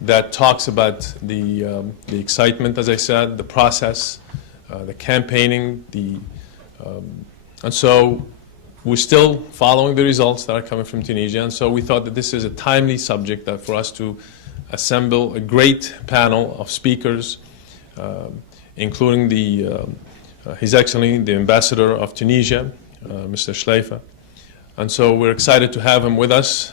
that talks about the excitement, as I said, the process, the campaigning, and so we're still following the results that are coming from Tunisia, and so we thought that this is a timely subject that for us to assemble a great panel of speakers, including His Excellency, the Ambassador of Tunisia, Mr. Schleifer. And so we're excited to have him with us,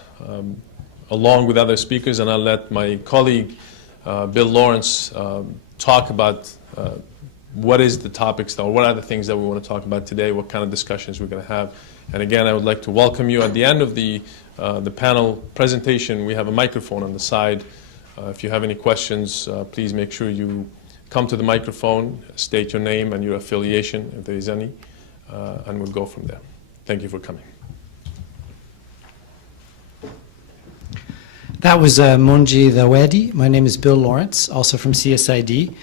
along with other speakers, and I'll let my colleague, Bill Lawrence, talk about what is the topics, or what are the things that we want to talk about today, what kind of discussions we're going to have. And again, I would like to welcome you. At the end of the panel presentation, we have a microphone on the side. If you have any questions, please make sure you come to the microphone, state your name and your affiliation, if there is any, and we'll go from there. Thank you for coming. That was Monji Thawedi. My name is Bill Lawrence, also from CSID.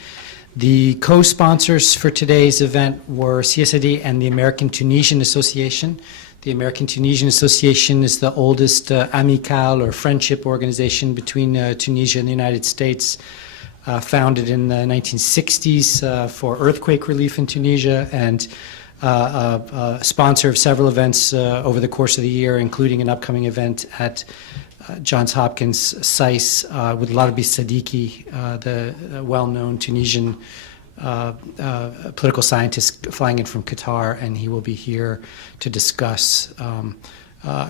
The co-sponsors for today's event were CSID and the American Tunisian Association. The American Tunisian Association is the oldest amicale or friendship organization between Tunisia and the United States, founded in the 1960s for earthquake relief in Tunisia, and a sponsor of several events over the course of the year, including an upcoming event at Johns Hopkins SAIS with Larbi Sadiki, the well-known Tunisian political scientist flying in from Qatar, and he will be here to discuss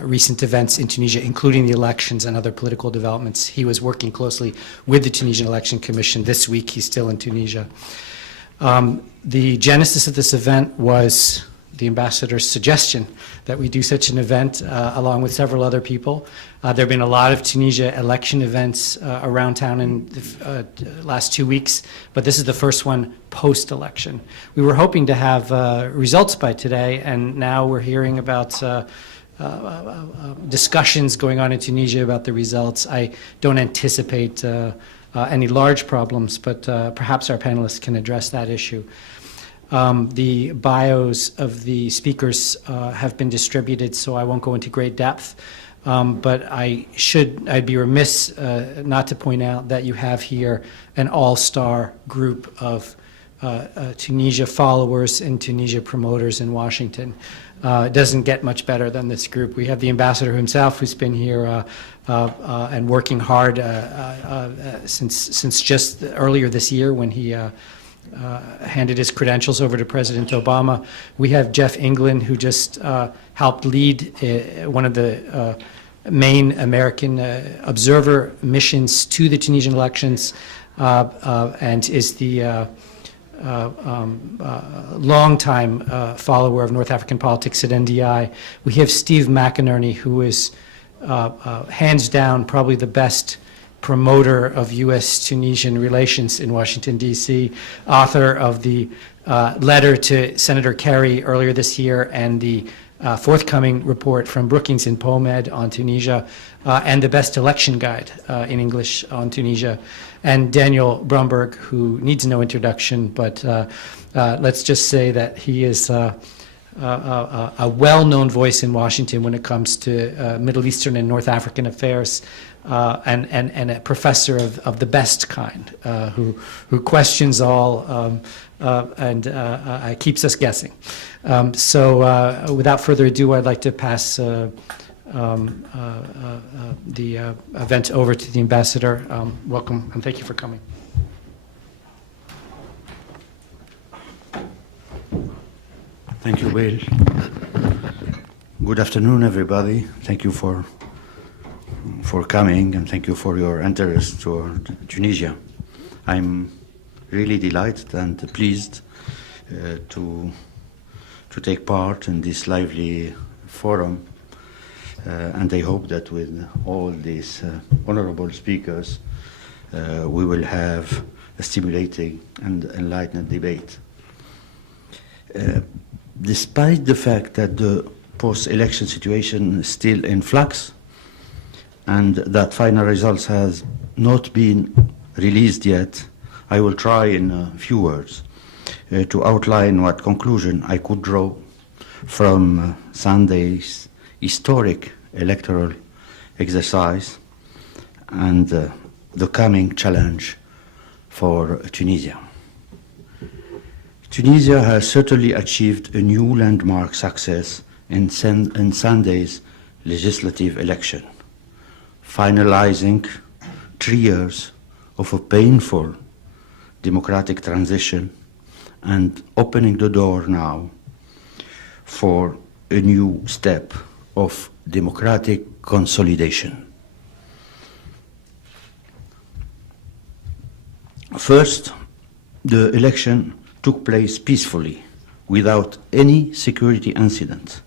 recent events in Tunisia, including the elections and other political developments. He was working closely with the Tunisian Election Commission. This week he's still in Tunisia. The genesis of this event was the ambassador's suggestion that we do such an event along with several other people. There have been a lot of Tunisia election events around town in the last 2 weeks, but this is the first one post-election. We were hoping to have results by today, and now we're hearing about discussions going on in Tunisia about the results. I don't anticipate any large problems, but perhaps our panelists can address that issue. The bios of the speakers have been distributed, so I won't go into great depth. But I'd be remiss not to point out that you have here an all-star group of Tunisia followers and Tunisia promoters in Washington. It doesn't get much better than this group. We have the ambassador himself, who's been here and working hard since just earlier this year when he handed his credentials over to President Obama. We have Jeff England, who just helped lead one of the main American observer missions to the Tunisian elections and is the longtime follower of North African politics at NDI. We have Steve McInerney, who is hands down probably the best promoter of U.S.-Tunisian relations in Washington, D.C., author of the letter to Senator Kerry earlier this year and the forthcoming report from Brookings and POMED on Tunisia, and the best election guide in English on Tunisia, and Daniel Bromberg, who needs no introduction, but let's just say that he is a well-known voice in Washington when it comes to Middle Eastern and North African affairs, and a professor of the best kind, who questions all and keeps us guessing. So without further ado, I'd like to pass the event over to the ambassador. Welcome, and thank you for coming. Thank you, Bill. Good afternoon, everybody. Thank you for coming, and thank you for your interest toward Tunisia. I'm really delighted and pleased to take part in this lively forum, and I hope that with all these honorable speakers, we will have a stimulating and enlightening debate. Despite the fact that the post-election situation is still in flux and that final results has not been released yet, I will try in a few words to outline what conclusion I could draw from Sunday's historic electoral exercise and the coming challenge for Tunisia. Tunisia has certainly achieved a new landmark success in Sunday's legislative election, finalizing 3 years of a painful democratic transition and opening the door now for a new step of democratic consolidation. First, the election took place peacefully, without any security incident,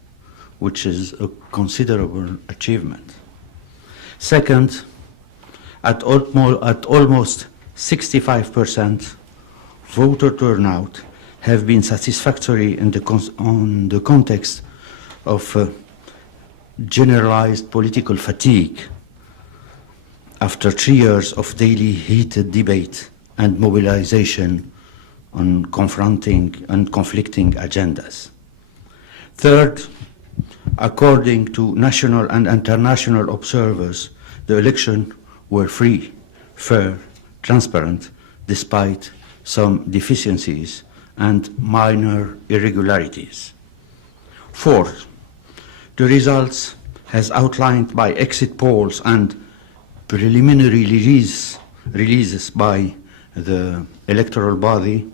which is a considerable achievement. Second, at almost 65%, voter turnout have been satisfactory in the context of generalized political fatigue after 3 years of daily heated debate and mobilization on confronting and conflicting agendas. Third, according to national and international observers, the elections were free, fair, transparent, despite some deficiencies and minor irregularities. Fourth, the results, as outlined by exit polls and preliminary releases by the electoral body,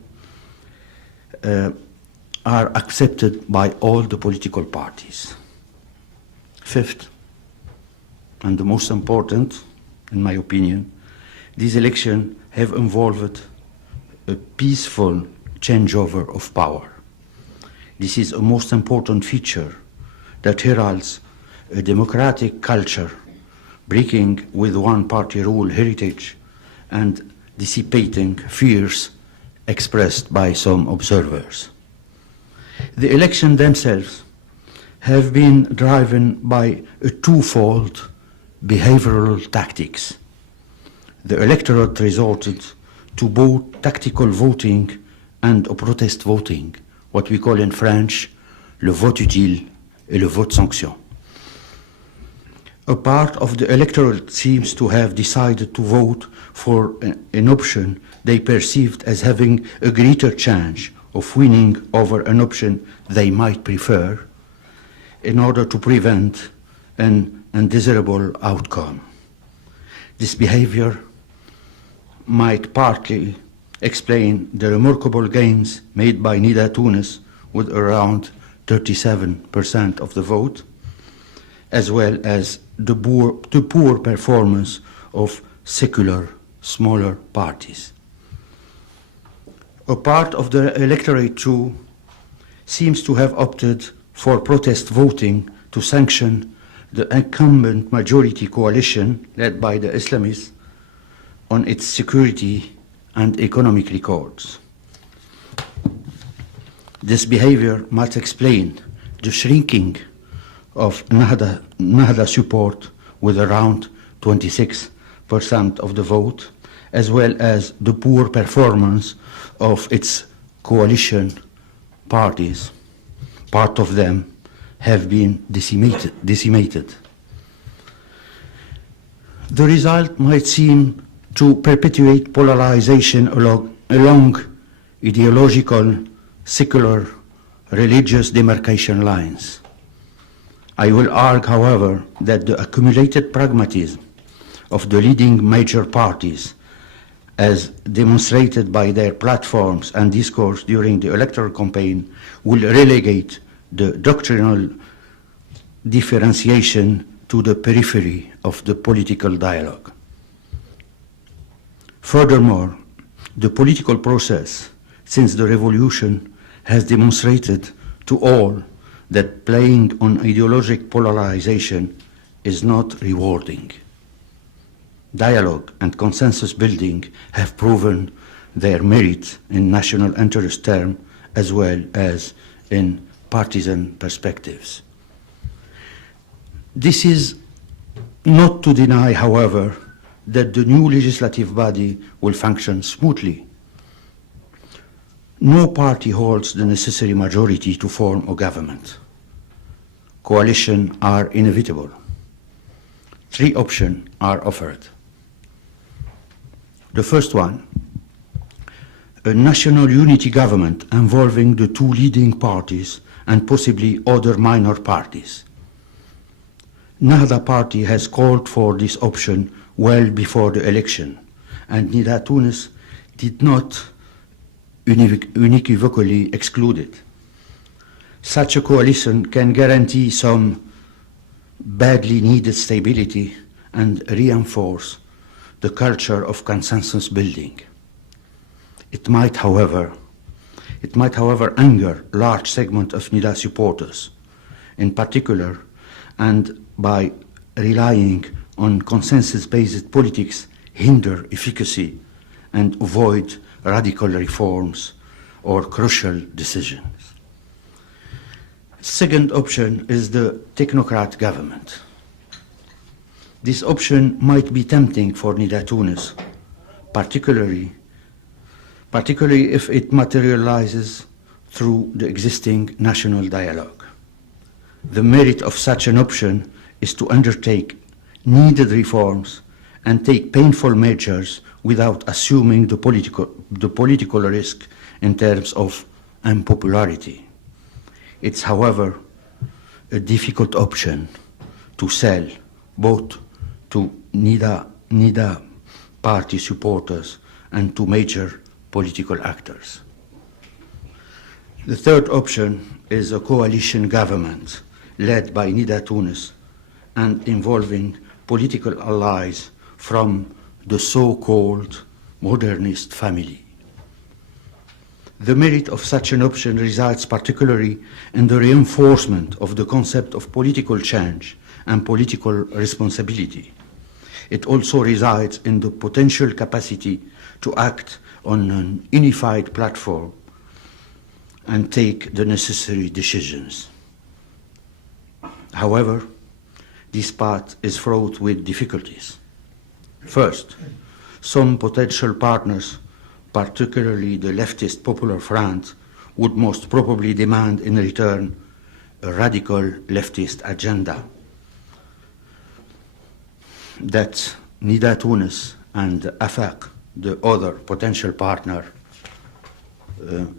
are accepted by all the political parties. Fifth, and the most important, in my opinion, these elections have involved a peaceful changeover of power. This is a most important feature that heralds a democratic culture, breaking with one-party rule heritage and dissipating fears expressed by some observers. The elections themselves have been driven by a twofold behavioral tactics. The electorate resorted to both tactical voting and protest voting, what we call in French le vote utile et le vote sanction. A part of the electorate seems to have decided to vote for an option they perceived as having a greater chance of winning over an option they might prefer in order to prevent an undesirable outcome. This behavior might partly explain the remarkable gains made by Nida Tunis with around 37% of the vote, as well as the poor performance of secular smaller parties. A part of the electorate, too, seems to have opted for protest voting to sanction the incumbent majority coalition led by the Islamists on its security and economic records. This behavior might explain the shrinking of Nahda support with around 26% of the vote, as well as the poor performance of its coalition parties. Part of them have been decimated. The result might seem to perpetuate polarization along ideological, secular, religious demarcation lines. I will argue, however, that the accumulated pragmatism of the leading major parties, as demonstrated by their platforms and discourse during the electoral campaign, will relegate the doctrinal differentiation to the periphery of the political dialogue. Furthermore, the political process since the revolution has demonstrated to all that playing on ideologic polarization is not rewarding. Dialogue and consensus building have proven their merit in national interest terms as well as in partisan perspectives. This is not to deny, however, that the new legislative body will function smoothly. No party holds the necessary majority to form a government. Coalitions are inevitable. 3 options are offered. The first one, a national unity government involving the two leading parties and possibly other minor parties. Nahda party has called for this option well before the election, and Nida Tunis did not unequivocally exclude it. Such a coalition can guarantee some badly needed stability and reinforce the culture of consensus building. It might, however, anger large segments of Nida supporters, in particular, and by relying on consensus-based politics hinder efficacy and avoid radical reforms or crucial decisions. Second option is the technocrat government. This option might be tempting for Nida Tunis, particularly if it materializes through the existing national dialogue. The merit of such an option is to undertake needed reforms and take painful measures without assuming the political risk in terms of unpopularity. It's, however, a difficult option to sell both to Nida party supporters and to major political actors. The third option is a coalition government led by Nida Tunis and involving political allies from the so-called modernist family. The merit of such an option resides particularly in the reinforcement of the concept of political change and political responsibility. It also resides in the potential capacity to act on an unified platform and take the necessary decisions. However, this path is fraught with difficulties. First, some potential partners, particularly the leftist Popular Front, would most probably demand in return a radical leftist agenda that Nida Tunis and AFAQ, the other potential partner,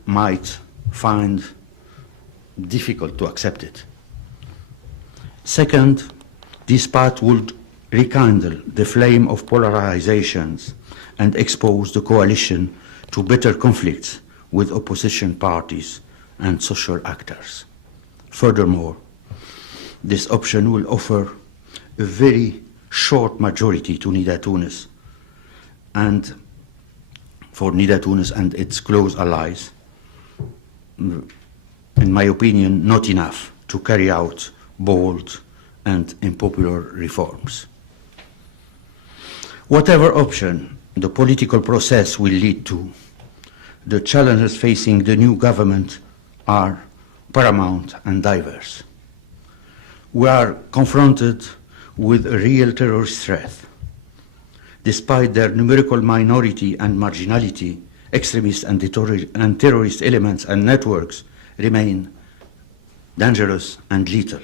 might find difficult to accept it. Second, this path would rekindle the flame of polarizations and expose the coalition to bitter conflicts with opposition parties and social actors. Furthermore, this option will offer a very short majority to Nida Tunis, and for Nida Tunis and its close allies, in my opinion, not enough to carry out bold and unpopular reforms. Whatever option the political process will lead to, the challenges facing the new government are paramount and diverse. We are confronted with a real terrorist threat. Despite their numerical minority and marginality, extremist and terrorist elements and networks remain dangerous and lethal.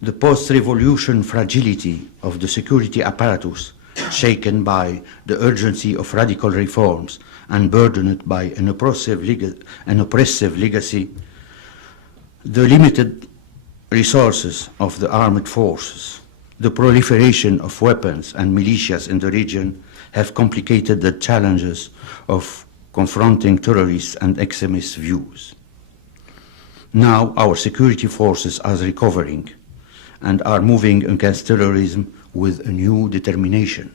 The post-revolution fragility of the security apparatus, shaken by the urgency of radical reforms and burdened by an oppressive legacy, the limited resources of the armed forces, the proliferation of weapons and militias in the region have complicated the challenges of confronting terrorists and extremist views. Now our security forces are recovering and are moving against terrorism with a new determination.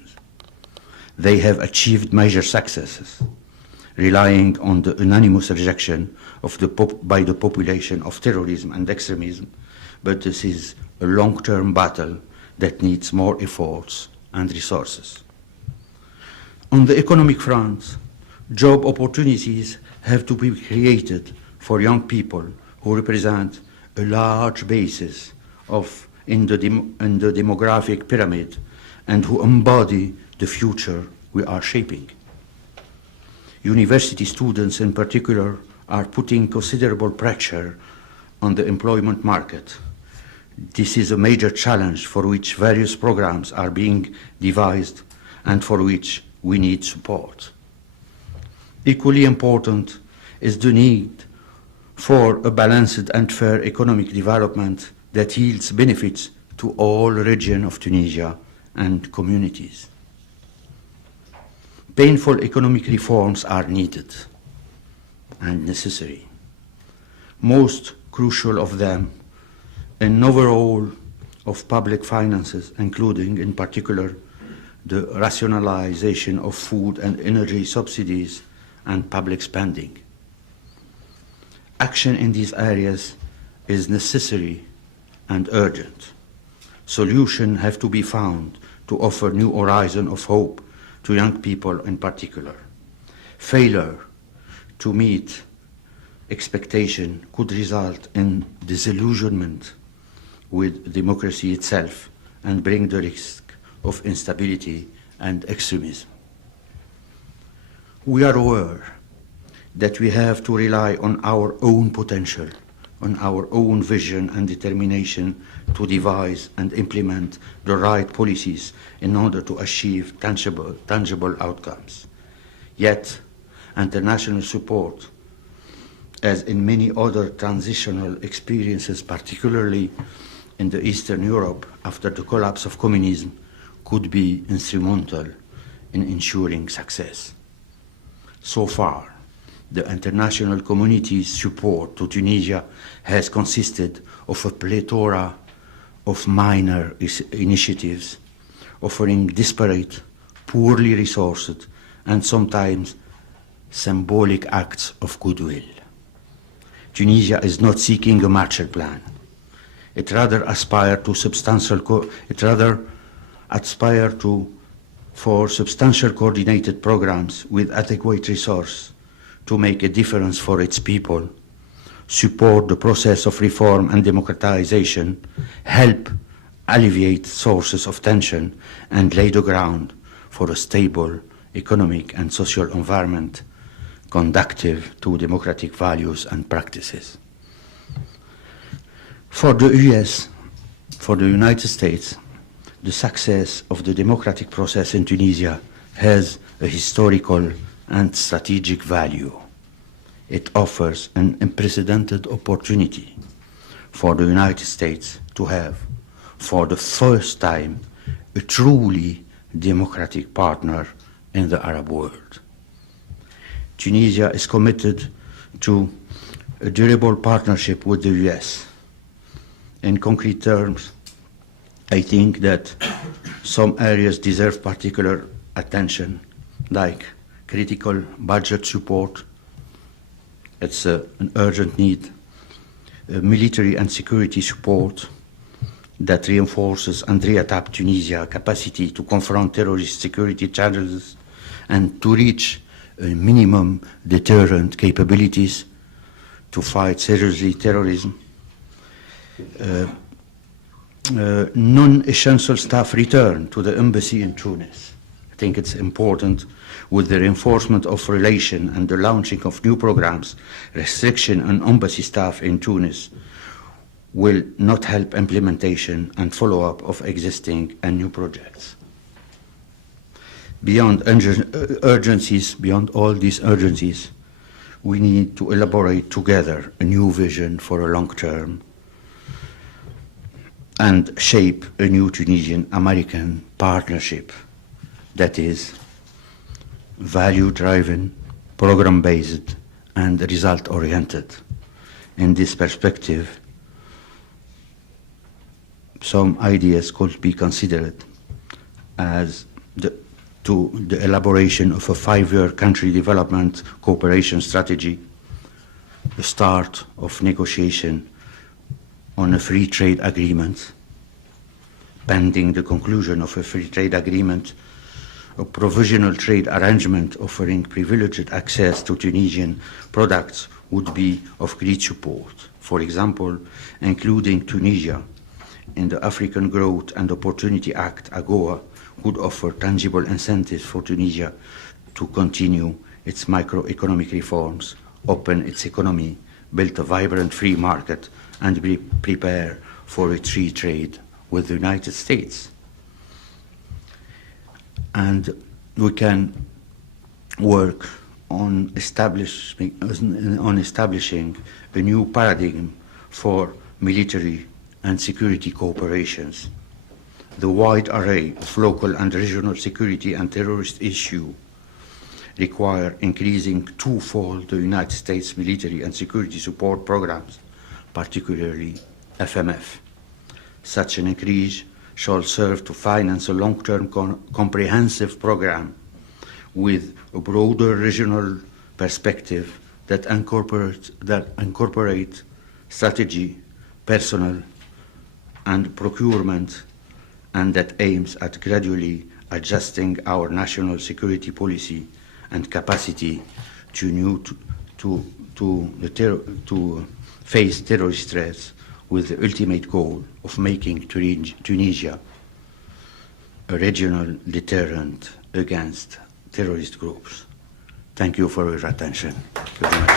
They have achieved major successes, relying on the unanimous rejection of by the population of terrorism and extremism, but this is a long-term battle that needs more efforts and resources. On the economic front, job opportunities have to be created for young people who represent a large basis in the demographic pyramid and who embody the future we are shaping. University students in particular are putting considerable pressure on the employment market. This is a major challenge for which various programs are being devised and for which we need support. Equally important is the need for a balanced and fair economic development that yields benefits to all regions of Tunisia and communities. Painful economic reforms are needed and necessary. Most crucial of them, an overhaul of public finances, including in particular the rationalization of food and energy subsidies and public spending. Action in these areas is necessary and urgent. Solutions have to be found to offer new horizon of hope to young people in particular. Failure to meet expectation could result in disillusionment with democracy itself and bring the risk of instability and extremism. We are aware that we have to rely on our own potential, on our own vision and determination to devise and implement the right policies in order to achieve tangible outcomes. Yet, international support, as in many other transitional experiences, particularly in the Eastern Europe after the collapse of communism, could be instrumental in ensuring success. So far, the international community's support to Tunisia has consisted of a plethora of minor initiatives offering disparate, poorly resourced, and sometimes symbolic acts of goodwill. Tunisia is not seeking a Marshall Plan. It rather aspires for substantial coordinated programs with adequate resource to make a difference for its people, support the process of reform and democratization, help alleviate sources of tension, and lay the ground for a stable economic and social environment conducive to democratic values and practices. For the US, for the United States, the success of the democratic process in Tunisia has a historical and strategic value. It offers an unprecedented opportunity for the United States to have, for the first time, a truly democratic partner in the Arab world. Tunisia is committed to a durable partnership with the US. In concrete terms, I think that some areas deserve particular attention, like critical budget support. It's an urgent need. Military and security support that reinforces and readapts Tunisia's capacity to confront terrorist security challenges and to reach minimum deterrent capabilities to fight seriously terrorism. Non-essential staff return to the embassy in Tunis. I think it's important with the reinforcement of relation and the launching of new programs. Restriction on embassy staff in Tunis will not help implementation and follow-up of existing and new projects. Beyond urgencies, beyond all these urgencies, we need to elaborate together a new vision for a long term and shape a new Tunisian-American partnership that is value-driven, program-based, and result-oriented. In this perspective, some ideas could be considered as the elaboration of a 5-year country development cooperation strategy, the start of negotiation on a free trade agreement, pending the conclusion of a free trade agreement, a provisional trade arrangement offering privileged access to Tunisian products would be of great support. For example, including Tunisia in the African Growth and Opportunity Act, AGOA, would offer tangible incentives for Tunisia to continue its microeconomic reforms, open its economy, build a vibrant free market, and prepare for its free trade with the United States. And we can work on establishing a new paradigm for military and security cooperations. The wide array of local and regional security and terrorist issues require increasing twofold the United States military and security support programs, particularly FMF. Such an increase shall serve to finance a long-term comprehensive program with a broader regional perspective that incorporate strategy, personnel, and procurement, and that aims at gradually adjusting our national security policy and capacity to face terrorist threats, with the ultimate goal of making Tunisia a regional deterrent against terrorist groups. Thank you for your attention. Thank you very much.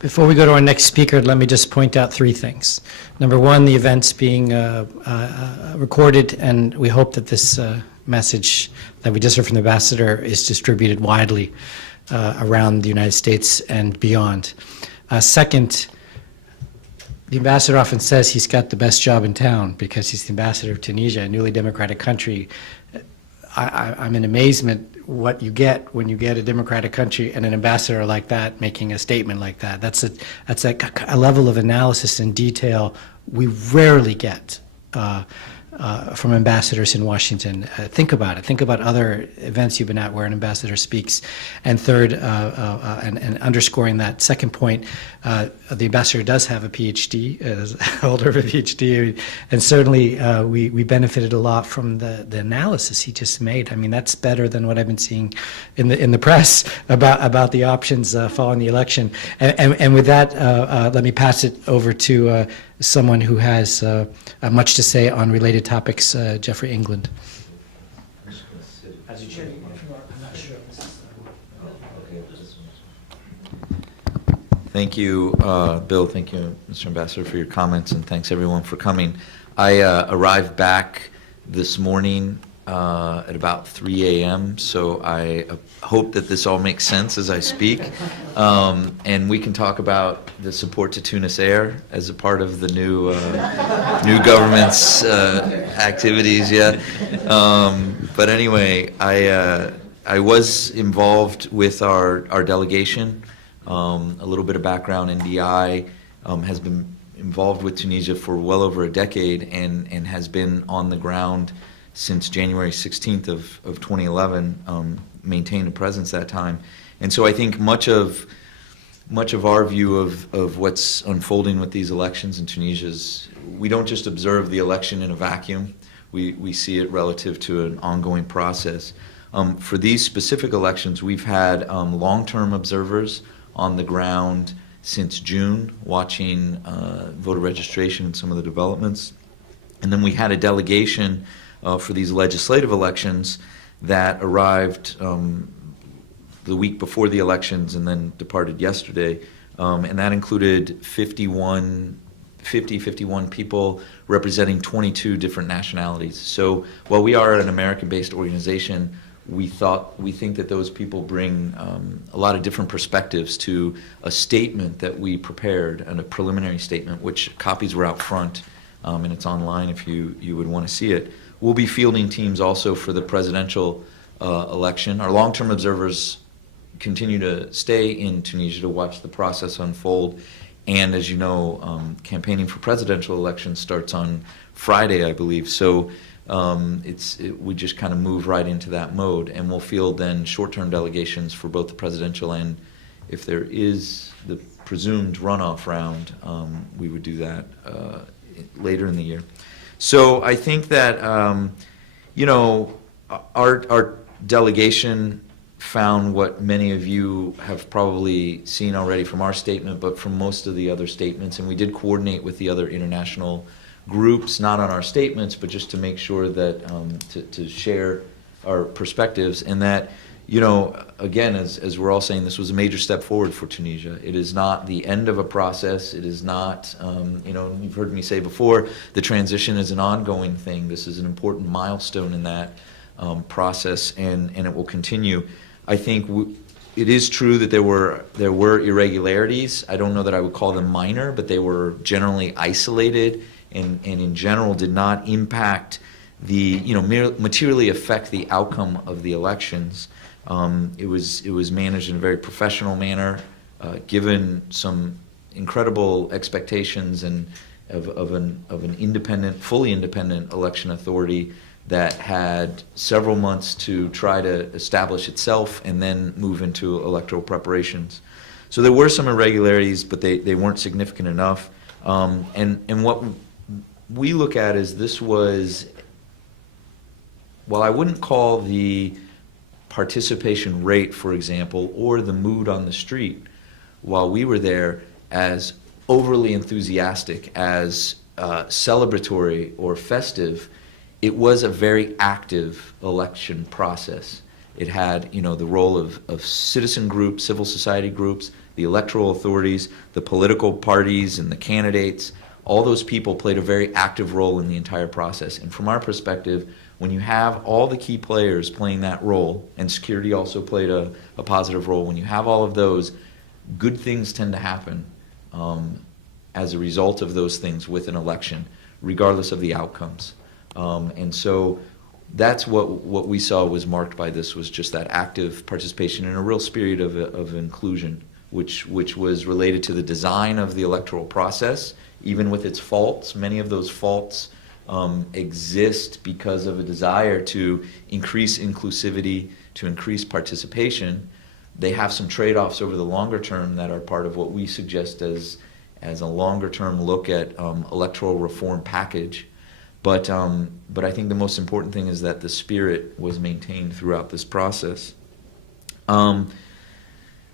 Before we go to our next speaker, let me just point out three things. Number one, the event's being recorded, and we hope that this message that we just heard from the ambassador is distributed widely around the United States and beyond. Second, the ambassador often says he's got the best job in town because he's the ambassador of Tunisia, a newly democratic country. I'm in amazement what you get when you get a democratic country and an ambassador like that making a statement like that. That's a level of analysis and detail we rarely get from ambassadors in Washington. Think about it. Think about other events you've been at where an ambassador speaks. And third, and underscoring that second point, the ambassador does have a PhD, holder of a PhD, and certainly we benefited a lot from the analysis he just made. I mean, that's better than what I've been seeing in the press about the options following the election. And with that, let me pass it over to someone who has much to say on related topics, Jeffrey England. As you chair, I'm not sure. Thank you, Bill. Thank you, Mr. Ambassador, for your comments, and thanks everyone for coming. I arrived back this morning at about 3 a.m., so I hope that this all makes sense as I speak. And we can talk about the support to Tunis Air as a part of the new government's activities, yeah. But anyway, I was involved with our delegation. A little bit of background, NDI has been involved with Tunisia for well over a decade and has been on the ground since January 16th of 2011, maintained a presence that time. And so I think much of our view of what's unfolding with these elections in Tunisia is we don't just observe the election in a vacuum. We see it relative to an ongoing process. For these specific elections, we've had long-term observers on the ground since June, watching voter registration and some of the developments. And then we had a delegation for these legislative elections that arrived the week before the elections and then departed yesterday. And that included 51 people representing 22 different nationalities. So while we are an American-based organization, we think that those people bring a lot of different perspectives to a statement that we prepared, and a preliminary statement, which copies were out front, and it's online if you would want to see it. We'll be fielding teams also for the presidential election. Our long-term observers continue to stay in Tunisia to watch the process unfold. And as you know, campaigning for presidential elections starts on Friday, I believe. So we just kind of move right into that mode. And we'll field then short-term delegations for both the presidential and, if there is the presumed runoff round, we would do that later in the year. So I think that, our delegation found what many of you have probably seen already from our statement, but from most of the other statements. And we did coordinate with the other international groups, not on our statements, but just to make sure that, to share our perspectives, and that, you know, again, as we're all saying, this was a major step forward for Tunisia. It is not the end of a process. It is not, you know, you've heard me say before, the transition is an ongoing thing. This is an important milestone in that process, and it will continue. I think it is true that there were irregularities. I don't know that I would call them minor, but they were generally isolated and in general did not impact materially affect the outcome of the elections. It was managed in a very professional manner, given some incredible expectations and of an independent, fully independent election authority that had several months to try to establish itself and then move into electoral preparations. So there were some irregularities, but they weren't significant enough. And what we look at is this was, while I wouldn't call the participation rate, for example, or the mood on the street while we were there as overly enthusiastic, as celebratory or festive, it was a very active election process. It had, the role of citizen groups, civil society groups, the electoral authorities, the political parties and the candidates. All those people played a very active role in the entire process. And from our perspective, when you have all the key players playing that role, and security also played a positive role, when you have all of those, good things tend to happen as a result of those things with an election, regardless of the outcomes. And so that's what we saw was marked by this, was just that active participation and a real spirit of inclusion, which was related to the design of the electoral process, even with its faults. Many of those faults exist because of a desire to increase inclusivity, to increase participation. They have some trade-offs over the longer term that are part of what we suggest as a longer-term look at electoral reform package. But I think the most important thing is that the spirit was maintained throughout this process. The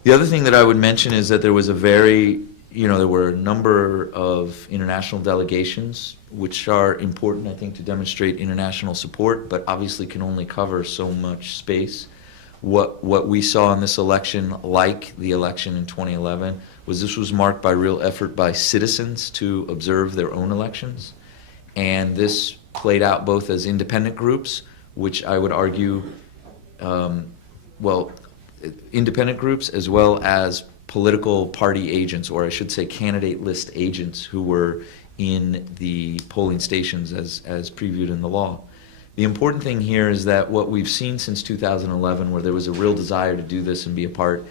other thing that I would mention is that there was there were a number of international delegations, which are important, I think, to demonstrate international support, but obviously can only cover so much space. What we saw in this election, like the election in 2011, was this was marked by real effort by citizens to observe their own elections. And this played out both as independent groups, which I would argue, independent groups, as well as political party agents, or I should say candidate list agents, who were in the polling stations as previewed in the law. The important thing here is that what we've seen since 2011, where there was a real desire to do this and be a part,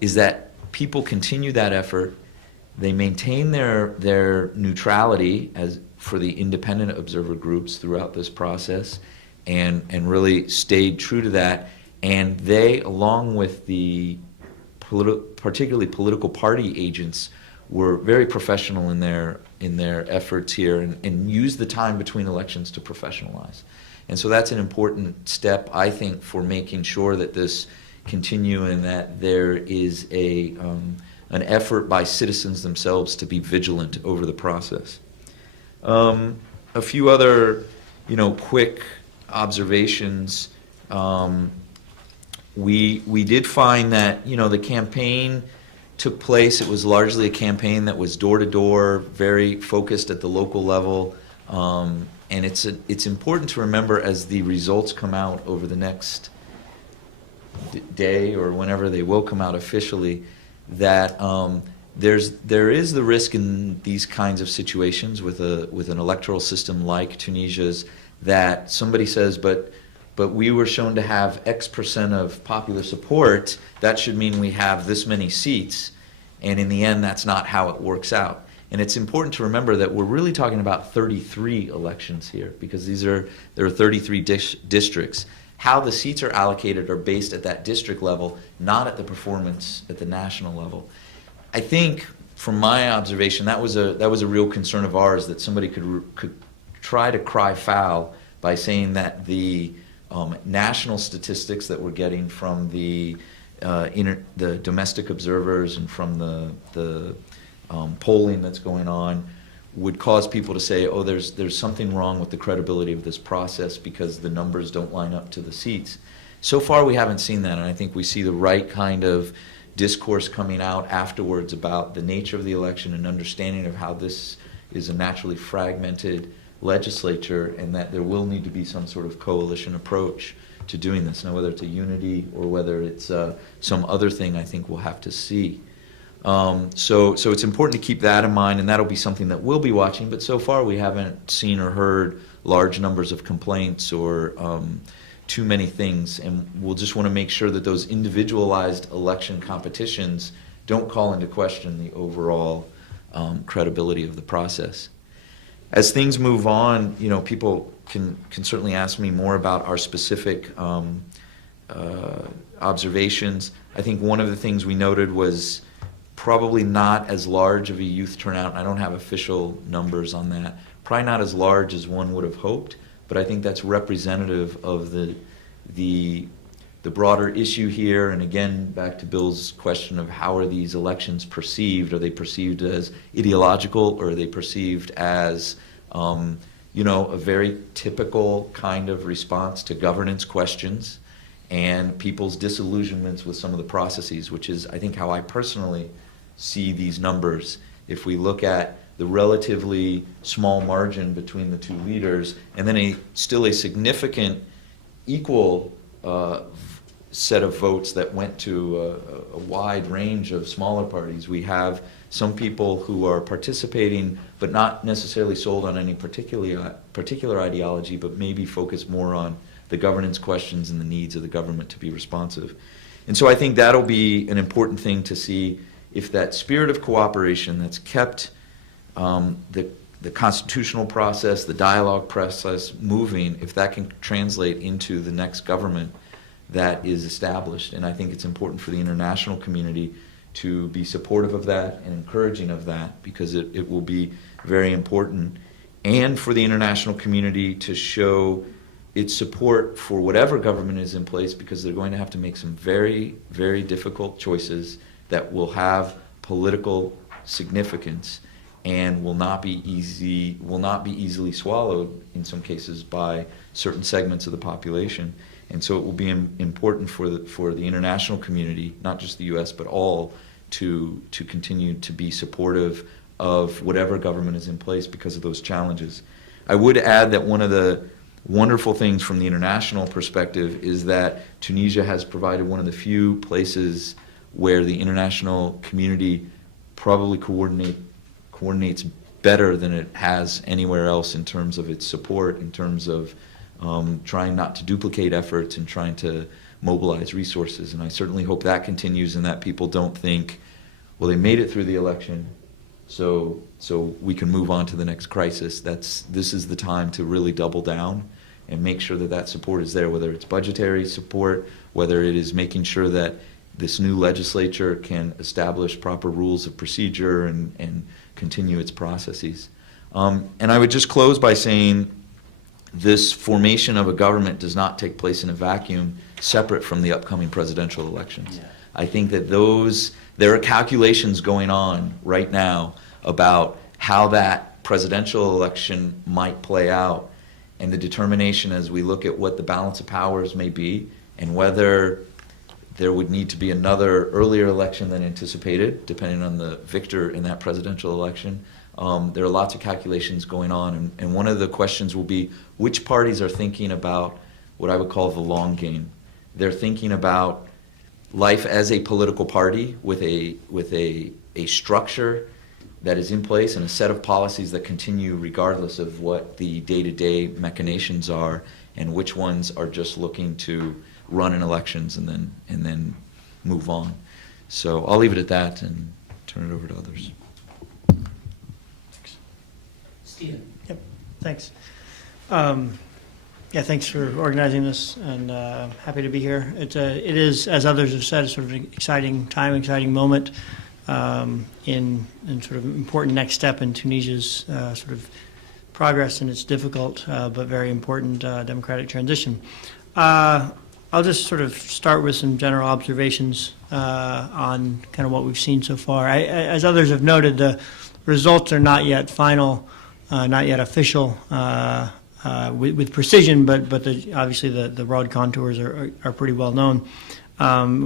is that people continue that effort. They maintain their neutrality for the independent observer groups throughout this process, and really stayed true to that. And they, along with the particularly political party agents, were very professional in their efforts here, and used the time between elections to professionalize. And so that's an important step, I think, for making sure that this continue, and that there is an effort by citizens themselves to be vigilant over the process. A few other, quick observations. We did find that, the campaign took place. It was largely a campaign that was door to door, very focused at the local level. And it's important to remember, as the results come out over the next day or whenever they will come out officially, that there is the risk in these kinds of situations with an electoral system like Tunisia's, that somebody says, but we were shown to have X% of popular support, that should mean we have this many seats, and in the end that's not how it works out. And it's important to remember that we're really talking about 33 elections here, because there are 33 districts. How the seats are allocated are based at that district level, not at the performance at the national level. I think, from my observation, that was a real concern of ours, that somebody could try to cry foul by saying that the national statistics that we're getting from the domestic observers and from the polling that's going on would cause people to say, oh, there's something wrong with the credibility of this process because the numbers don't line up to the seats. So far, we haven't seen that, and I think we see the right kind of discourse coming out afterwards about the nature of the election and understanding of how this is a naturally fragmented legislature, and that there will need to be some sort of coalition approach to doing this. Now, whether it's a unity or whether it's some other thing, I think we'll have to see. So it's important to keep that in mind, and that'll be something that we'll be watching. But so far, we haven't seen or heard large numbers of complaints or too many things, and we'll just want to make sure that those individualized election competitions don't call into question the overall credibility of the process. As things move on, people can certainly ask me more about our specific observations. I think one of the things we noted was probably not as large of a youth turnout. I don't have official numbers on that. Probably not as large as one would have hoped, but I think that's representative of the broader issue here. And again, back to Bill's question of how are these elections perceived? Are they perceived as ideological, or are they perceived as a very typical kind of response to governance questions and people's disillusionments with some of the processes, which is, I think, how I personally see these numbers. If we look at the relatively small margin between the two leaders, and then still a significant equal set of votes that went to a wide range of smaller parties. We have some people who are participating but not necessarily sold on any particular ideology, but maybe focus more on the governance questions and the needs of the government to be responsive. And so I think that'll be an important thing to see if that spirit of cooperation that's kept the constitutional process, the dialogue process moving, if that can translate into the next government that is established. And I think it's important for the international community to be supportive of that and encouraging of that, because it will be very important. And for the international community to show its support for whatever government is in place, because they're going to have to make some very, very difficult choices that will have political significance and will not be easily swallowed in some cases by certain segments of the population. And so it will be important for the international community, not just the U.S., but all, to continue to be supportive of whatever government is in place because of those challenges. I would add that one of the wonderful things from the international perspective is that Tunisia has provided one of the few places where the international community probably coordinates better than it has anywhere else in terms of its support, in terms of trying not to duplicate efforts and trying to mobilize resources. And I certainly hope that continues and that people don't think, well, they made it through the election, so we can move on to the next crisis. This is the time to really double down and make sure that that support is there, whether it's budgetary support, whether it is making sure that this new legislature can establish proper rules of procedure and continue its processes. And I would just close by saying this formation of a government does not take place in a vacuum separate from the upcoming presidential elections. Yeah. I think that there are calculations going on right now about how that presidential election might play out, and the determination as we look at what the balance of powers may be and whether there would need to be another earlier election than anticipated, depending on the victor in that presidential election. There are lots of calculations going on, and one of the questions will be which parties are thinking about what I would call the long game. They're thinking about life as a political party with a structure that is in place and a set of policies that continue regardless of what the day-to-day machinations are, and which ones are just looking to run in elections and then move on. So I'll leave it at that and turn it over to others. Stephen. Yep, thanks. Thanks for organizing this, and happy to be here. It is, as others have said, sort of an exciting time, exciting moment in sort of important next step in Tunisia's sort of progress in its difficult but very important democratic transition. I'll just sort of start with some general observations on kind of what we've seen so far. As others have noted, the results are not yet final, not yet official. with precision, but obviously the broad contours are pretty well known.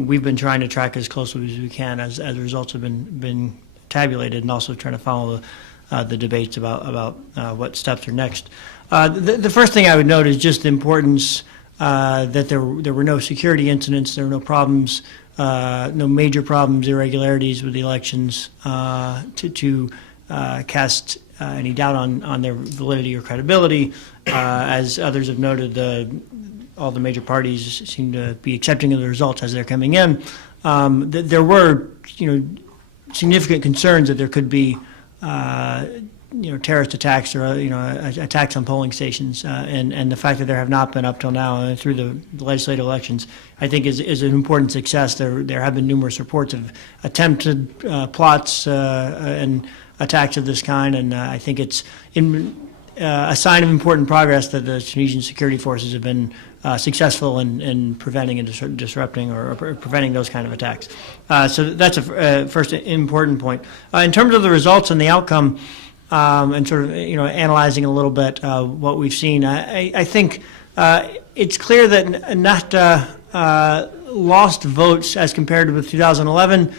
We've been trying to track as closely as we can as results have been tabulated, and also trying to follow the debates about what steps are next. The first thing I would note is just the importance that there were no security incidents, there were no problems, no major problems, irregularities with the elections to cast any doubt on their validity or credibility. As others have noted, all the major parties seem to be accepting of the results as they're coming in. There were, significant concerns that there could be, terrorist attacks or attacks on polling stations, and the fact that there have not been up till now through the legislative elections, I think is an important success. There have been numerous reports of attempted plots and attacks of this kind, and I think it's a sign of important progress that the Tunisian security forces have been successful in preventing and disrupting or preventing those kind of attacks. So that's a first important point. In terms of the results and the outcome, and sort of analyzing a little bit what we've seen, I think it's clear that Ennahda lost votes as compared with 2011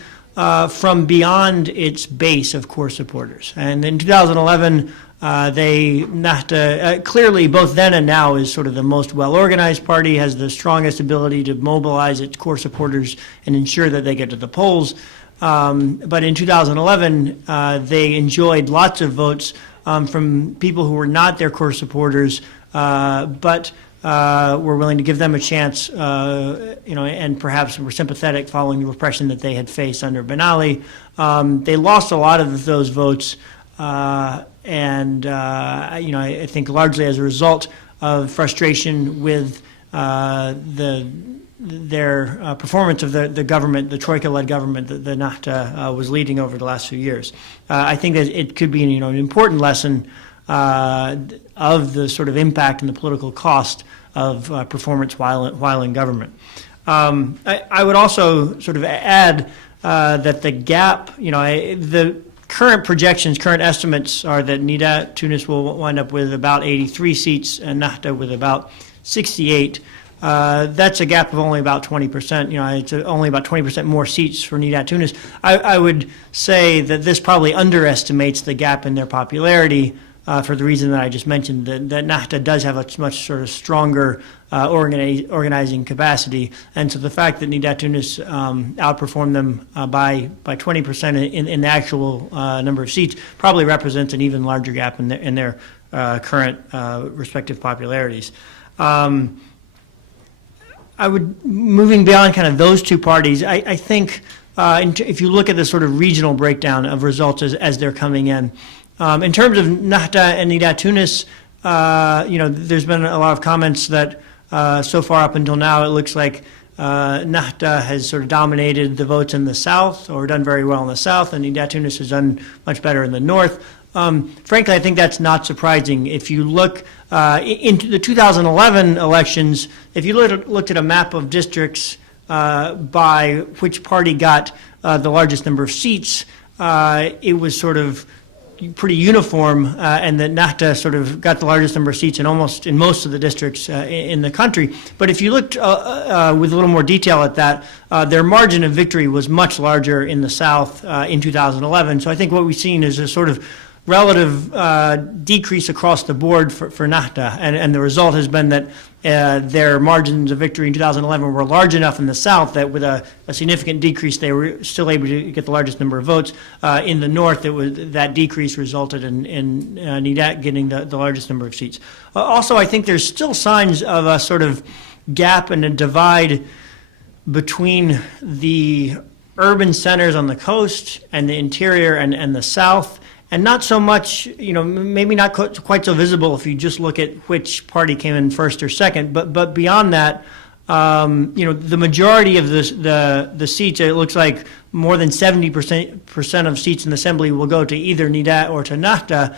from beyond its base of core supporters. And in 2011, Ennahda clearly, both then and now, is sort of the most well-organized party, has the strongest ability to mobilize its core supporters and ensure that they get to the polls. But in 2011, they enjoyed lots of votes from people who were not their core supporters, but were willing to give them a chance, and perhaps were sympathetic following the repression that they had faced under Ben Ali. They lost a lot of those votes, and I think largely as a result of frustration with their performance of the government, the Troika-led government that the Ennahda was leading over the last few years. I think that it could be an important lesson of the sort of impact and the political cost of performance while in government. I would also sort of add that the gap, the current projections, current estimates are that Nida Tunis will wind up with about 83 seats and Ennahda with about 68. That's a gap of only about 20%. It's only about 20% more seats for Nida Tunis. I would say that this probably underestimates the gap in their popularity for the reason that I just mentioned, that Ennahda does have a much sort of stronger organizing capacity. And so the fact that Nida Tunis outperformed them by 20% in the actual number of seats probably represents an even larger gap in their current respective popularities. I would, moving beyond kind of those two parties, I think if you look at the sort of regional breakdown of results as they're coming in terms of Ennahda and Nida Tunis, there's been a lot of comments that so far up until now it looks like Ennahda has sort of dominated the votes in the south, or done very well in the south, and Nida Tunis has done much better in the north. Frankly, I think that's not surprising. If you look into the 2011 elections, if you looked at a map of districts by which party got the largest number of seats, it was sort of pretty uniform, and that Ennahda sort of got the largest number of seats in most of the districts in the country. But if you looked with a little more detail at that, their margin of victory was much larger in the south in 2011. So I think what we've seen is a sort of relative decrease across the board for Ennahda, and the result has been that their margins of victory in 2011 were large enough in the south that with a significant decrease they were still able to get the largest number of votes. In the north, that decrease resulted in Nida getting the largest number of seats. Also, I think there's still signs of a sort of gap and a divide between the urban centers on the coast and the interior and the south. And not so much, maybe not quite so visible if you just look at which party came in first or second. But beyond that, the majority of the seats, it looks like more than 70% of seats in the assembly will go to either Nida or to Ennahda.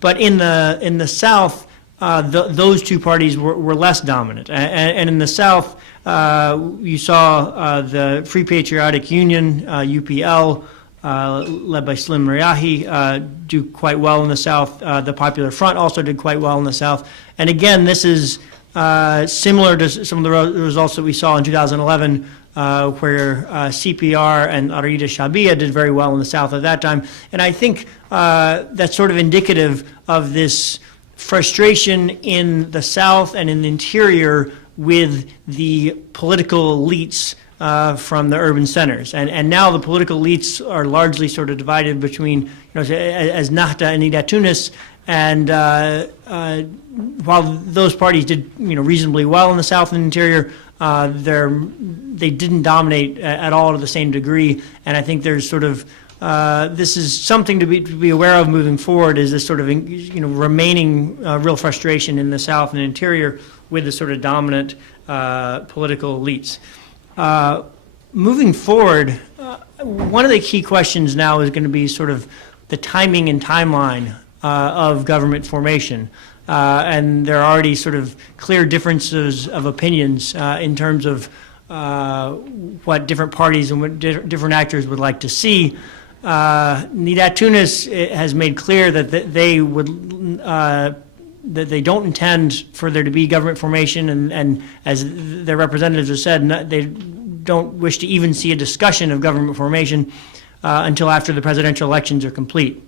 But in the south, those two parties were less dominant. And in the south, you saw the Free Patriotic Union, UPL. led by Slim Riahi, do quite well in the South. The Popular Front also did quite well in the South. And again, this is similar to some of the results that we saw in 2011, where CPR and Arida Shabia did very well in the South at that time. And I think that's sort of indicative of this frustration in the South and in the interior with the political elites from the urban centers. And now the political elites are largely sort of divided between, as Nahda and Nida Tunis, and while those parties did, reasonably well in the South and interior, they didn't dominate at all to the same degree. And I think there's sort of this is something to be aware of moving forward, is this sort of remaining real frustration in the South and interior with the sort of dominant political elites. Moving forward, one of the key questions now is going to be sort of the timing and timeline of government formation. And there are already sort of clear differences of opinions in terms of what different parties and what different actors would like to see. Nida Tunis has made clear that they would that they don't intend for there to be government formation, and as their representatives have said, they don't wish to even see a discussion of government formation until after the presidential elections are complete.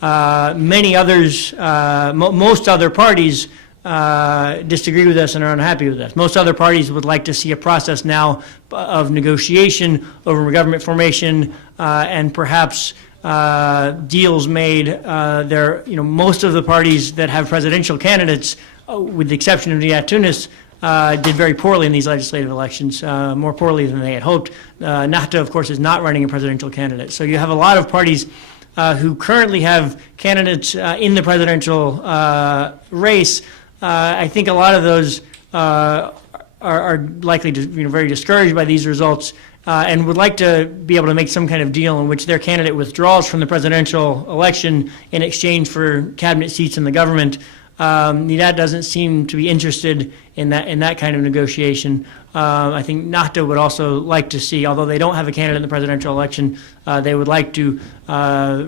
Many others, most other parties disagree with us and are unhappy with us. Most other parties would like to see a process now of negotiation over government formation and perhaps deals made. Most of the parties that have presidential candidates, with the exception of Nida Tunis, did very poorly in these legislative elections, more poorly than they had hoped. Nahda, of course, is not running a presidential candidate. So you have a lot of parties who currently have candidates in the presidential race. I think a lot of those are likely to be very discouraged by these results and would like to be able to make some kind of deal in which their candidate withdraws from the presidential election in exchange for cabinet seats in the government. Nida doesn't seem to be interested in that kind of negotiation. I think Nahda would also like to see, although they don't have a candidate in the presidential election, they would like to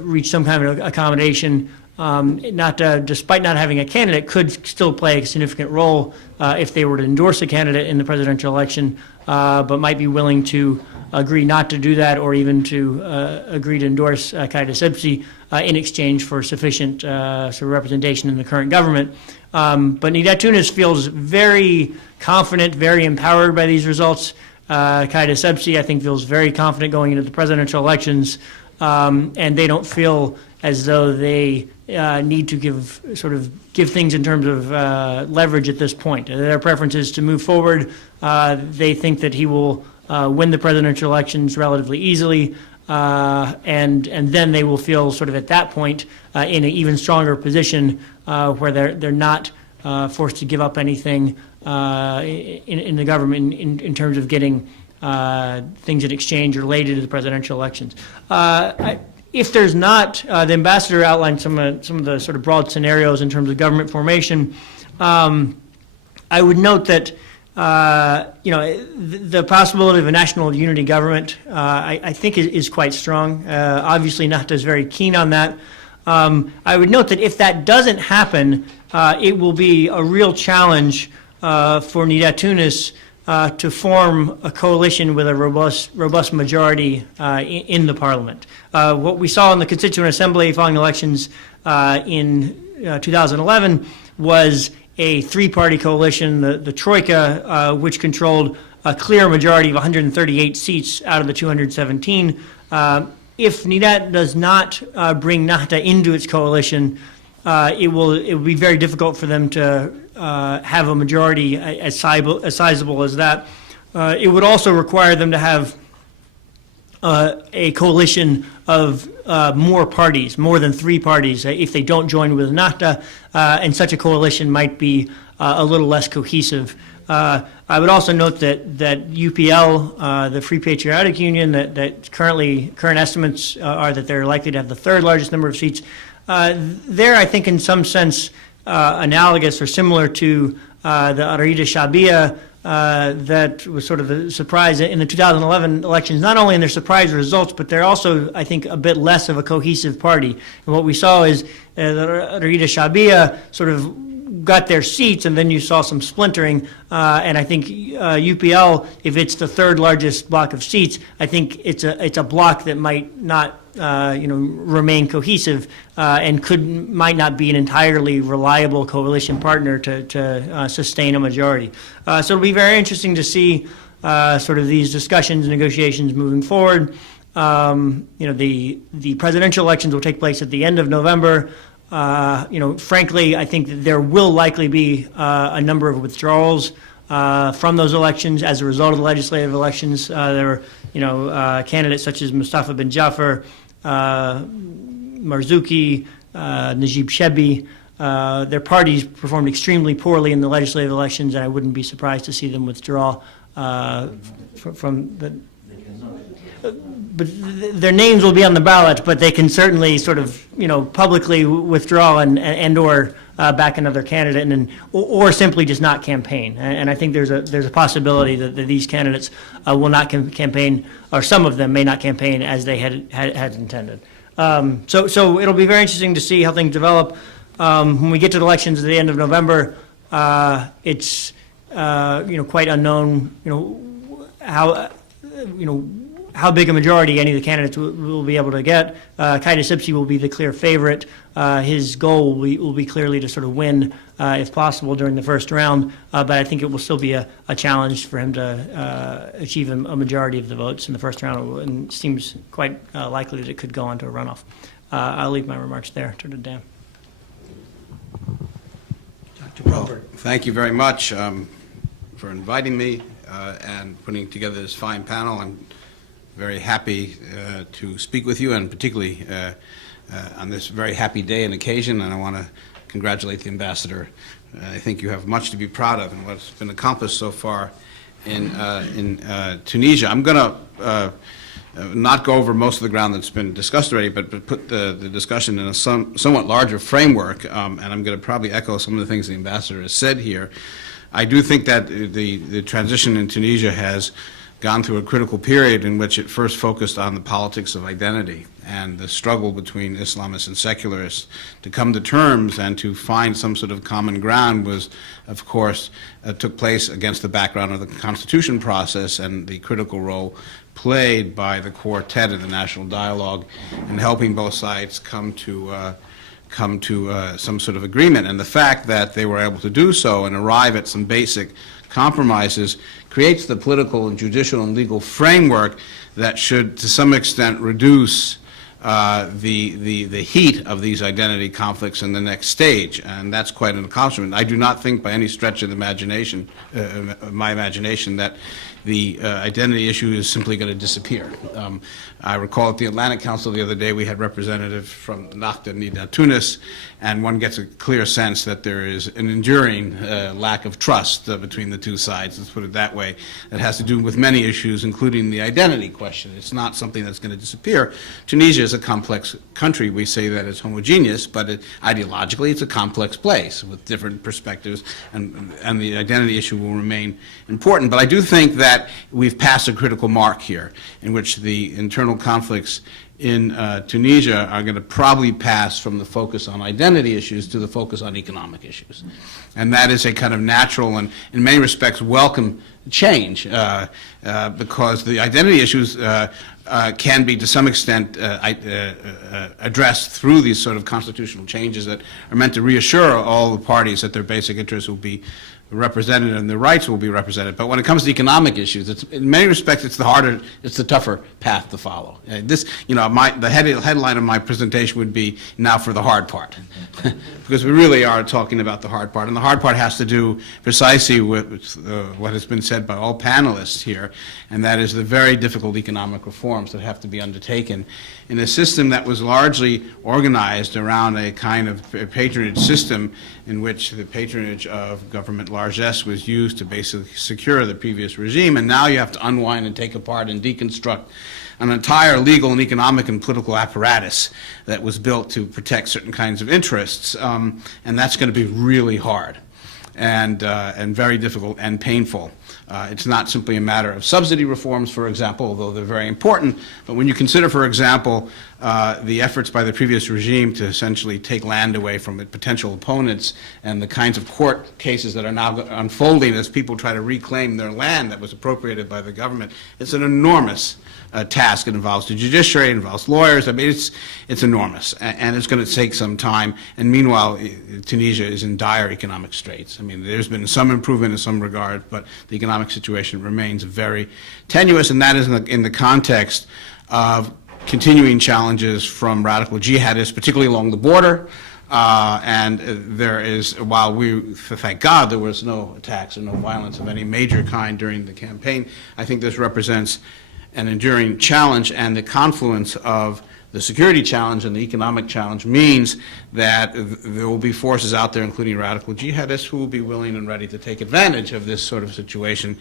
reach some kind of accommodation. Nahda, despite not having a candidate, could still play a significant role if they were to endorse a candidate in the presidential election, but might be willing to agree not to do that, or even to agree to endorse Qaeda Sebsi in exchange for sufficient sort of representation in the current government. But Nida Tunis feels very confident, very empowered by these results. Qaeda Sebsi, I think, feels very confident going into the presidential elections, and they don't feel as though they need to give things in terms of leverage at this point. Their preference is to move forward. They think that he will win the presidential elections relatively easily, and then they will feel sort of at that point in an even stronger position where they're not forced to give up anything in the government in terms of getting things in exchange related to the presidential elections. If there's not, the ambassador outlined some of the sort of broad scenarios in terms of government formation. I would note that the possibility of a national unity government, I think, is quite strong. Obviously, Nahda is very keen on that. I would note that if that doesn't happen, it will be a real challenge for Nida Tunis to form a coalition with a robust majority in the parliament. What we saw in the Constituent Assembly following elections in 2011 was a three-party coalition, the Troika, which controlled a clear majority of 138 seats out of the 217. If Nida does not bring Nahda into its coalition, it will be very difficult for them to have a majority as sizable as that. It would also require them to have a coalition of more parties, more than three parties, if they don't join with Nahda, and such a coalition might be a little less cohesive. I would also note that UPL, the Free Patriotic Union, that current estimates are that they're likely to have the third largest number of seats. They're, I think, in some sense analogous or similar to the Arida Shabia, that was sort of the surprise in the 2011 elections, not only in their surprise results, but they're also, I think, a bit less of a cohesive party. And what we saw is the Arida Shabia sort of got their seats, and then you saw some splintering. And I think UPL, if it's the third largest block of seats, I think it's a block that might not remain cohesive and might not be an entirely reliable coalition partner to sustain a majority. So it'll be very interesting to see sort of these discussions and negotiations moving forward. The presidential elections will take place at the end of November. Frankly, I think that there will likely be a number of withdrawals from those elections as a result of the legislative elections. There were, candidates such as Mustafa bin Jafar, Marzouki, Najib Shebi. Their parties performed extremely poorly in the legislative elections, and I wouldn't be surprised to see them withdraw from the. But their names will be on the ballot, but they can certainly sort of, publicly withdraw and or back another candidate, or simply just not campaign. And I think there's a possibility that these candidates will not campaign, or some of them may not campaign as they had intended. So it'll be very interesting to see how things develop. When we get to the elections at the end of November, it's quite unknown, how big a majority any of the candidates will be able to get. Qaeda Sibsi will be the clear favorite. His goal will be clearly to sort of win, if possible, during the first round. But I think it will still be a challenge for him to achieve a majority of the votes in the first round, and it seems quite likely that it could go on to a runoff. I'll leave my remarks there. Turn to Dan. Dr. Well, Probert. thank you very much for inviting me and putting together this fine panel. I'm very happy to speak with you, and particularly on this very happy day and occasion, and I want to congratulate the ambassador. I think you have much to be proud of in what's been accomplished so far in Tunisia. I'm going to not go over most of the ground that's been discussed already, but put the discussion in a somewhat larger framework, and I'm going to probably echo some of the things the ambassador has said here. I do think that the transition in Tunisia has gone through a critical period in which it first focused on the politics of identity and the struggle between Islamists and secularists to come to terms and to find some sort of common ground was, of course, took place against the background of the constitution process and the critical role played by the quartet in the national dialogue in helping both sides come to some sort of agreement. And the fact that they were able to do so and arrive at some basic compromises creates the political and judicial and legal framework that should, to some extent, reduce the heat of these identity conflicts in the next stage, and that's quite an accomplishment. I do not think, by any stretch of the imagination, my imagination, that the identity issue is simply going to disappear. I recall at the Atlantic Council the other day we had representatives from Nahda Nida, Tunis, and one gets a clear sense that there is an enduring lack of trust between the two sides, let's put it that way. That has to do with many issues, including the identity question. It's not something that's going to disappear. Tunisia is a complex country. We say that it's homogeneous, but ideologically it's a complex place with different perspectives, and the identity issue will remain important. But I do think that we've passed a critical mark here in which the internal conflicts in Tunisia are going to probably pass from the focus on identity issues to the focus on economic issues. And that is a kind of natural and, in many respects, welcome change because the identity issues can be, to some extent, addressed through these sort of constitutional changes that are meant to reassure all the parties that their basic interests will be represented and their rights will be represented. But when it comes to economic issues, in many respects, it's the tougher path to follow. The headline of my presentation would be now for the hard part, because we really are talking about the hard part, and the hard part has to do precisely with what has been said by all panelists here, and that is the very difficult economic reforms that have to be undertaken in a system that was largely organized around a kind of patronage system in which the patronage of government largesse was used to basically secure the previous regime, and now you have to unwind and take apart and deconstruct an entire legal and economic and political apparatus that was built to protect certain kinds of interests, and that's going to be really hard. and very difficult and painful. It's not simply a matter of subsidy reforms, for example, although they're very important, but when you consider, for example, the efforts by the previous regime to essentially take land away from potential opponents and the kinds of court cases that are now unfolding as people try to reclaim their land that was appropriated by the government, it's an enormous task. It involves the judiciary, it involves lawyers. I mean, it's enormous, and it's going to take some time. And meanwhile, Tunisia is in dire economic straits. I mean, there's been some improvement in some regard, but the economic situation remains very tenuous, and that is in the context of continuing challenges from radical jihadists, particularly along the border. And there is, while thank God, there was no attacks or no violence of any major kind during the campaign, I think this represents an enduring challenge, and the confluence of the security challenge and the economic challenge means that there will be forces out there, including radical jihadists, who will be willing and ready to take advantage of this sort of situation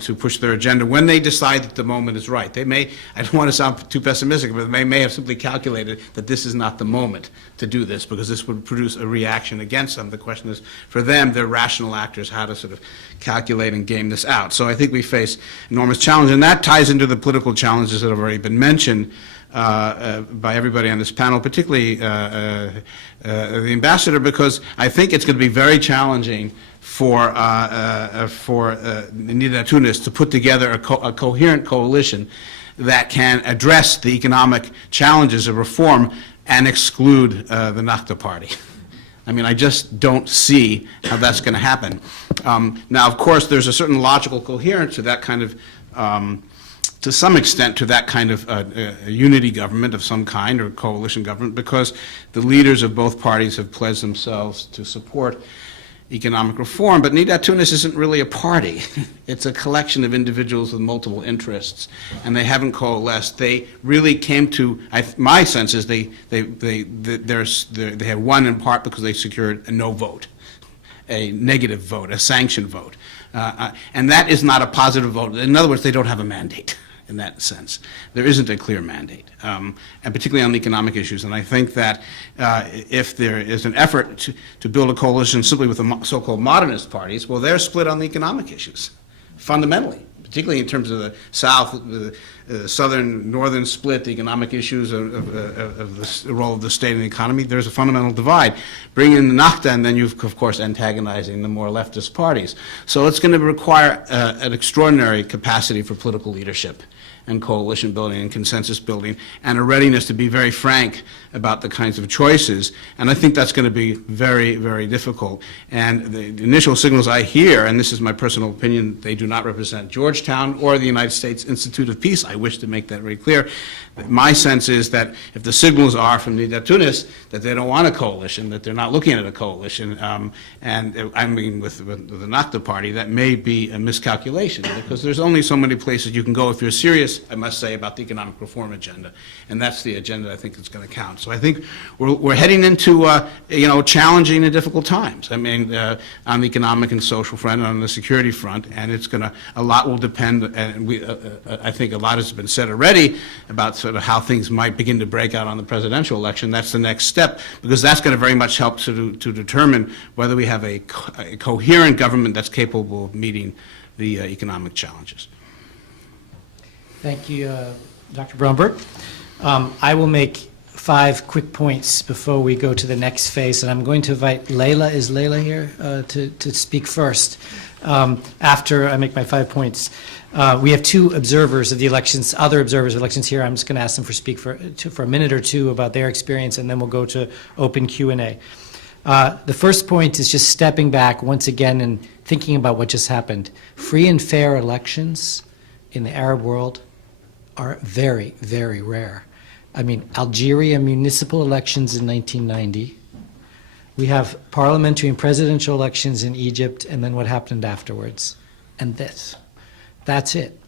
to push their agenda when they decide that the moment is right. They may, I don't want to sound too pessimistic, but they may have simply calculated that this is not the moment to do this because this would produce a reaction against them. The question is, for them, they're rational actors, how to sort of calculate and game this out. So I think we face enormous challenge, and that ties into the political challenges that have already been mentioned by everybody on this panel, particularly the ambassador, because I think it's going to be very challenging for Nida Tunis to put together a coherent coalition that can address the economic challenges of reform and exclude the Nakhta party. I mean, I just don't see how that's going to happen. Now, of course, there's a certain logical coherence to that kind of to some extent, to that kind of unity government of some kind or coalition government, because the leaders of both parties have pledged themselves to support economic reform. But Nida Tunis isn't really a party. It's a collection of individuals with multiple interests, and they haven't coalesced. They really came to, my sense is they have won in part because they secured a no vote, a negative vote, a sanctioned vote. And that is not a positive vote. In other words, they don't have a mandate. In that sense, there isn't a clear mandate, and particularly on economic issues. And I think that if there is an effort to build a coalition simply with the so-called modernist parties, well, they're split on the economic issues, fundamentally, particularly in terms of the South, the southern-northern split, the economic issues of the role of the state in the economy. There's a fundamental divide. Bring in the Nakhta, and then you've, of course, antagonizing the more leftist parties. So it's going to require an extraordinary capacity for political leadership and coalition building and consensus building, and a readiness to be very frank about the kinds of choices. And I think that's going to be very, very difficult. And the initial signals I hear, and this is my personal opinion, they do not represent Georgetown or the United States Institute of Peace. I wish to make that very clear. My sense is that if the signals are from Nida Tunis that they don't want a coalition, that they're not looking at a coalition, and I mean with the Nakhta party, that may be a miscalculation, because there's only so many places you can go if you're serious, I must say, about the economic reform agenda, and that's the agenda I think that's going to count. So I think we're heading into challenging and difficult times. I mean, on the economic and social front, and on the security front, and it's going to, a lot will depend, and I think a lot has been said already about sort of how things might begin to break out on the presidential election. That's the next step, because that's going to very much help to determine whether we have a coherent government that's capable of meeting the economic challenges. Thank you, Dr. Bromberg. I will make 5 quick points before we go to the next phase, and I'm going to invite Leila. Is Leila here to speak first? After I make my 5 points, we have 2 observers of the elections, other observers of elections here. I'm just going to ask them to speak for a minute or 2 about their experience, and then we'll go to open Q&A. The first point is just stepping back once again and thinking about what just happened. Free and fair elections in the Arab world are very, very rare. I mean, Algeria municipal elections in 1990. We have parliamentary and presidential elections in Egypt, and then what happened afterwards. And this. That's it.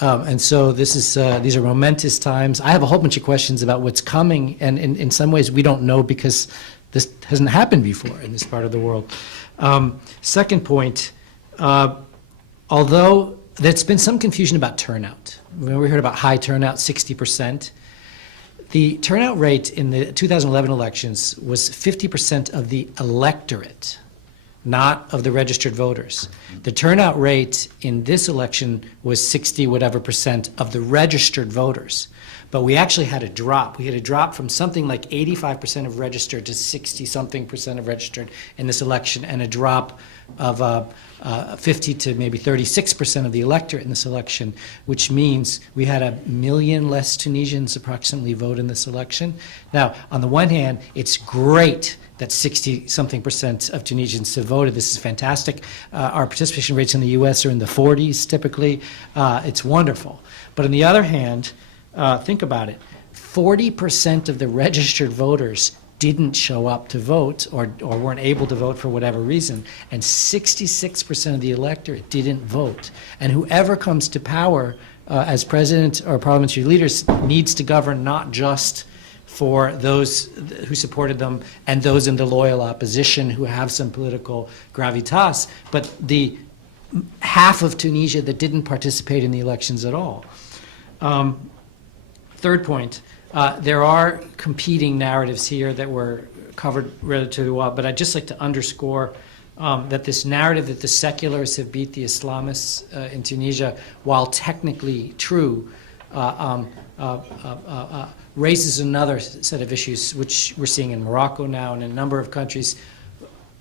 And so this is these are momentous times. I have a whole bunch of questions about what's coming, and in some ways we don't know because this hasn't happened before in this part of the world. Second point, although there's been some confusion about turnout. We heard about high turnout, 60%. The turnout rate in the 2011 elections was 50% of the electorate not of the registered voters. The turnout rate in this election was 60 whatever percent of the registered voters. But we actually had a drop. We had a drop from something like 85% of registered to 60-something percent of registered in this election, and a drop of 50 to maybe 36% of the electorate in this election, which means we had 1 million less Tunisians approximately vote in this election. Now, on the one hand, it's great that 60-something percent of Tunisians have voted. This is fantastic. Our participation rates in the U.S. are in the 40s typically. It's wonderful. But on the other hand, think about it. 40% of the registered voters didn't show up to vote or weren't able to vote for whatever reason, and 66% of the electorate didn't vote. And whoever comes to power as president or parliamentary leaders needs to govern not just for those who supported them and those in the loyal opposition who have some political gravitas, but the half of Tunisia that didn't participate in the elections at all. Third point, there are competing narratives here that were covered relatively well, but I'd just like to underscore that this narrative that the secularists have beat the Islamists in Tunisia, while technically true, raises another set of issues, which we're seeing in Morocco now and in a number of countries.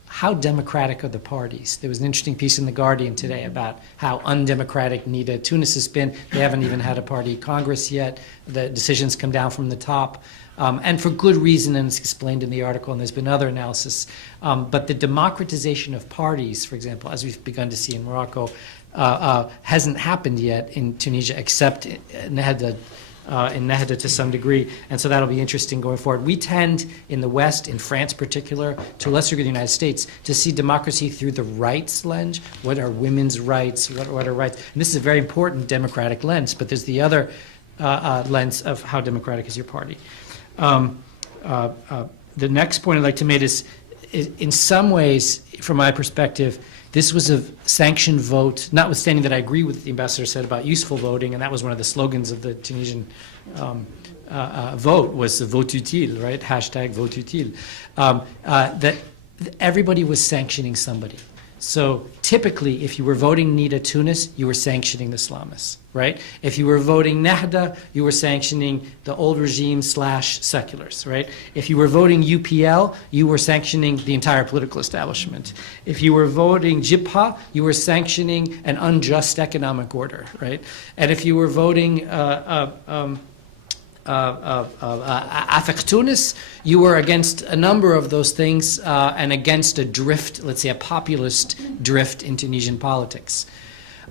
How democratic are the parties? There was an interesting piece in The Guardian today about how undemocratic Nida Tunis has been. They haven't even had a party Congress yet. The decisions come down from the top. And for good reason, and it's explained in the article, and there's been other analysis. But the democratization of parties, for example, as we've begun to see in Morocco, hasn't happened yet in Tunisia, except in Nahda to some degree, and so that'll be interesting going forward. We tend, in the West, in France particular, to a lesser degree the United States, to see democracy through the rights lens. What are women's rights? What are rights? And this is a very important democratic lens, but there's the other lens of how democratic is your party. The next point I'd like to make is, in some ways, from my perspective, this was a sanctioned vote, notwithstanding that I agree with what the ambassador said about useful voting, and that was one of the slogans of the Tunisian vote, was vote utile, right? Hashtag vote utile. That everybody was sanctioning somebody. So typically, if you were voting Nida Tunis, you were sanctioning the Islamists, right? If you were voting Nahda, you were sanctioning the old regime / seculars, right? If you were voting UPL, you were sanctioning the entire political establishment. If you were voting Jibha, you were sanctioning an unjust economic order, right? And if you were voting Afek Tunis, you were against a number of those things and against a drift, let's say a populist drift in Tunisian politics.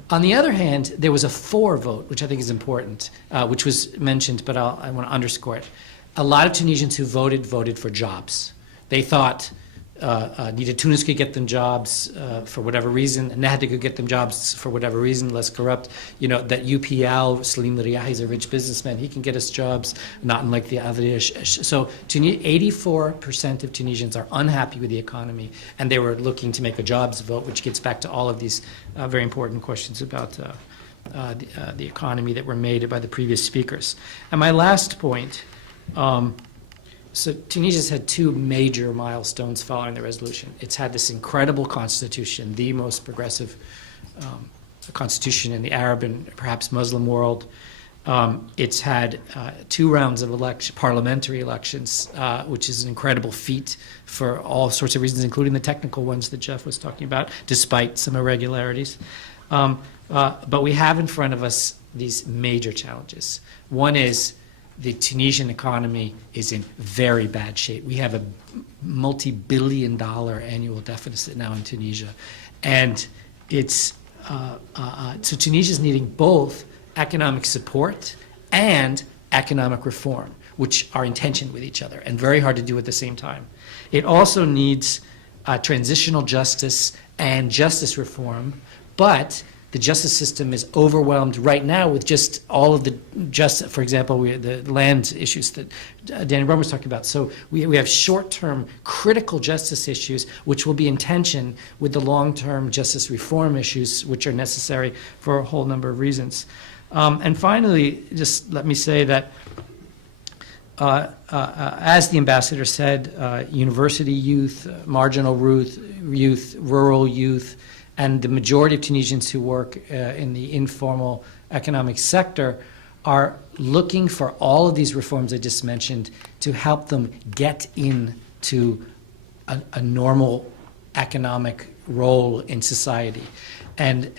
On the other hand, there was a for vote, which I think is important, which was mentioned, but I want to underscore it. A lot of Tunisians who voted for jobs. They thought Nida Tunis could get them jobs for whatever reason, Nahda could get them jobs for whatever reason, less corrupt. You know, that UPL, Salim Riahi is a rich businessman, he can get us jobs, not unlike the average. So 84% of Tunisians are unhappy with the economy, and they were looking to make a jobs vote, which gets back to all of these very important questions about the economy that were made by the previous speakers. And my last point, so Tunisia's had two major milestones following the resolution. It's had this incredible constitution, the most progressive constitution in the Arab and perhaps Muslim world. It's had 2 rounds of parliamentary elections, which is an incredible feat for all sorts of reasons, including the technical ones that Jeff was talking about, despite some irregularities. But we have in front of us these major challenges. One is the Tunisian economy is in very bad shape. We have a multi-billion-dollar annual deficit now in Tunisia. And it's, so Tunisia's needing both economic support and economic reform, which are in tension with each other and very hard to do at the same time. It also needs transitional justice and justice reform, but the justice system is overwhelmed right now with just all of the for example, the land issues that Danny Brown was talking about. So we have short-term critical justice issues which will be in tension with the long-term justice reform issues which are necessary for a whole number of reasons. And finally, just let me say that as the ambassador said, university youth, marginal youth, rural youth, and the majority of Tunisians who work in the informal economic sector are looking for all of these reforms I just mentioned to help them get into a normal economic role in society. And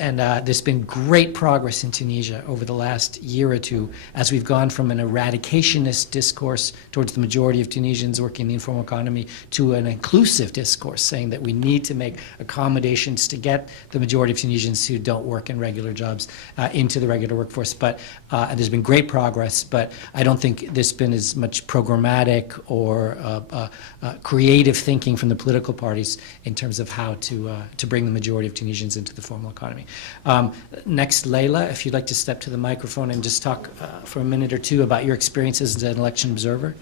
there's been great progress in Tunisia over the last year or two as we've gone from an eradicationist discourse towards the majority of Tunisians working in the informal economy to an inclusive discourse saying that we need to make accommodations to get the majority of Tunisians who don't work in regular jobs into the regular workforce. But there's been great progress, but I don't think there's been as much programmatic or creative thinking from the political parties in terms of how to bring the majority of Tunisians into the formal economy. Next, Leila, if you'd like to step to the microphone and just talk for a minute or two about your experiences as an election observer.